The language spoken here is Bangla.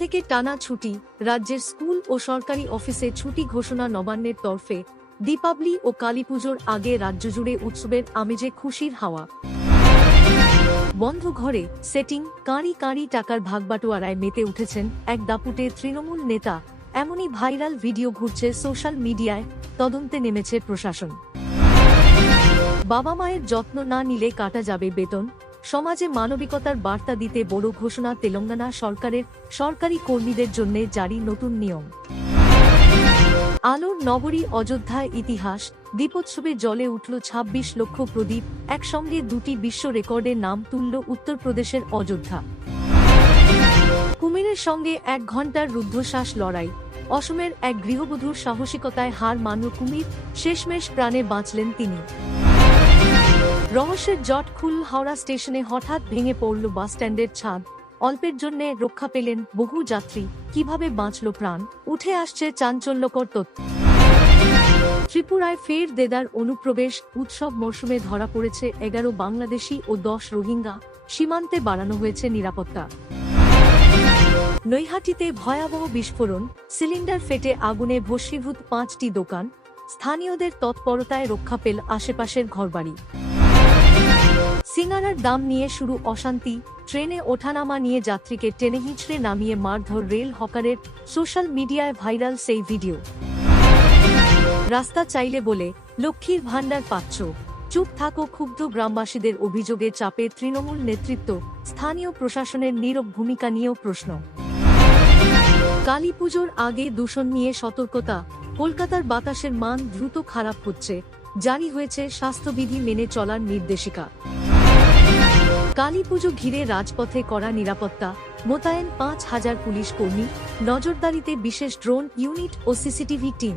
থেকে টানা ছুটি, রাজ্যের স্কুল ও সরকারি অফিসে ছুটি ঘোষণা নবান্নের তরফে। দীপাবলি ও কালীপুজোর আগে রাজ্যজুড়ে উৎসবের আমেজে খুশির হাওয়া। বন্ধ ঘরে সেটিং, কাঁড়ি কাঁড়ি টাকার ভাগবাটোয়ারায় মেতে উঠেছেন এক দাপুটে তৃণমূল নেতা। এমনই ভাইরাল ভিডিও ঘুরছে সোশ্যাল মিডিয়ায়। তদন্তে নেমেছে প্রশাসন। বাবা মায়ের যত্ন না নিলে কাটা যাবে বেতন। সমাজে মানবিকতার বার্তা দিতে বড় ঘোষণা তেলেঙ্গানা সরকারের। সরকারি কর্মীদের জন্য জারি নতুন নিয়ম। আলোর নগরী অযোধ্যায় ইতিহাস। দীপোৎসবে জ্বলে উঠল ২৬ লক্ষ প্রদীপ। একসঙ্গে দুটি বিশ্ব রেকর্ডের নাম তুলল উত্তরপ্রদেশের অযোধ্যা। কুমিরের সঙ্গে ১ ঘণ্টার রুদ্ধশ্বাস লড়াই। অসমের এক গৃহবধূর সাহসিকতায় হার মানল কুমির। শেষমেশ প্রাণে বাঁচলেন তিনি। রহস্যের জট খুলল হাওড়া স্টেশনে। হঠাৎ ভেঙে পড়ল বাসস্ট্যান্ডের ছাদ। অল্পের জন্য রক্ষা পেলেন বহু যাত্রী। কিভাবে বাঁচল প্রাণ, উঠে আসছে চাঞ্চল্যকর তথ্য। ত্রিপুরায় ফের দেদার অনুপ্রবেশ। উৎসব মরশুমে ধরা পড়েছে ১১ বাংলাদেশি ও ১০ রোহিঙ্গা। সীমান্তে বাড়ানো হয়েছে নিরাপত্তা। নৈহাটিতে ভয়াবহ বিস্ফোরণ। সিলিন্ডার ফেটে আগুনে ভস্মীভূত ৫টি দোকান। স্থানীয়দের তৎপরতায় রক্ষা পেল আশেপাশের ঘরবাড়ি। সিঙ্গারার দাম নিয়ে শুরু অশান্তি। ট্রেনে ওঠানামা নিয়ে যাত্রীকে টেনে হিঁচড়ে নামিয়ে মারধর রেল হকারের। সোশ্যাল মিডিয়ায় ভাইরাল সেই ভিডিও। রাস্তা চাইলে বলে লক্ষ্মীর ভাণ্ডার পাচ্ছ, চুপ থাকো। ক্ষুব্ধ গ্রামবাসীদের অভিযোগে চাপে তৃণমূল নেতৃত্ব। স্থানীয় প্রশাসনের নীরব ভূমিকা নিয়েও প্রশ্ন। কালীপুজোর আগে দূষণ নিয়ে সতর্কতা। কলকাতার বাতাসের মান দ্রুত খারাপ হচ্ছে। জারি হয়েছে স্বাস্থ্যবিধি মেনে চলার নির্দেশিকা। কালীপুজো ঘিরে রাজপথে কড়া নিরাপত্তা। মোতায়েন ৫,০০০ পুলিশ কর্মী। নজরদারিতে বিশেষ ড্রোন ইউনিট ও সিসিটিভি টিম।